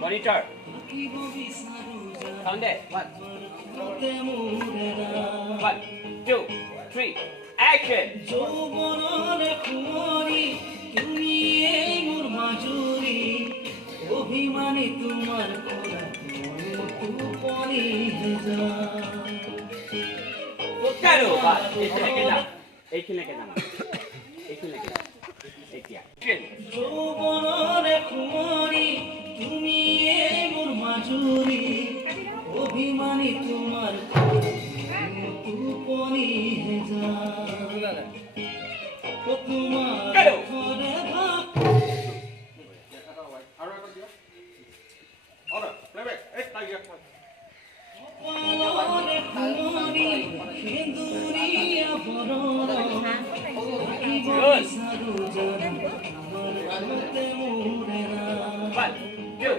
Monitor. Count it. 1, 2, 3. Action. অভিমানী তোমার কোরা তুপনি হেজা Claro, va. Échale que da. Échale que da. Échale que da. Action. যৌবনের কুমারী তুমি এই মোর মাজুরি অভিমানী তোমার তুপনি হেজা ও তোমার ঘরে ভাগ পালনে কুমারী সিঁদুরিয়া বরণ Good. সারু জানা মরতে মোরে না 1, 2,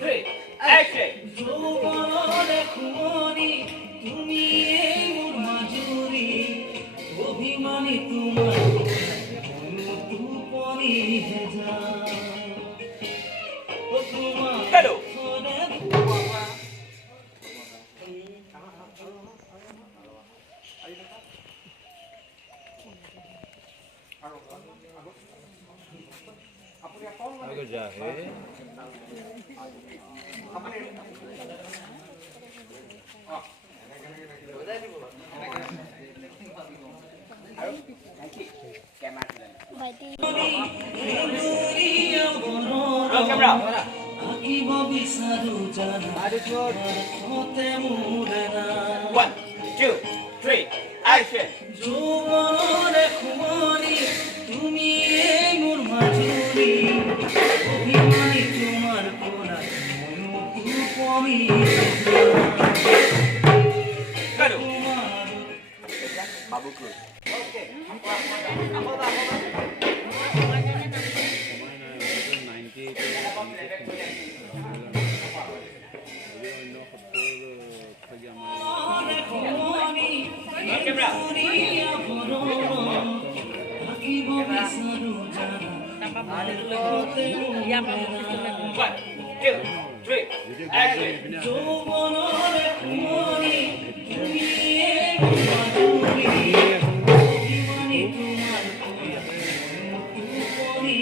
3. Action. যৌবনে কুমারী তুমি এই মোর মাজুরি অভিমানী তোমার তুপনি হেজা ও তোমার Claro. ঘরে आगे जा है সিঁদুরিয়া বরণ Roll camera. আকিব বিসারু জানা হতে মোরে না 1, 2, 3. Action. যৌবনে কুমারী তুমি এই মোর মাজুরি অভিমানী তোমার কোনা তুপনি Claro. তোমার Babu Cruz. Okay. 98 কুমারী Roll camera. সিঁদুরিয়া বরণ আকিব বিসারু জানা হতে মোরে না 1, 2, 3. Action. যৌবনের কুমারী তুমি এই মোর মাজুরি অভিমানী তোমার কোনা তুপনি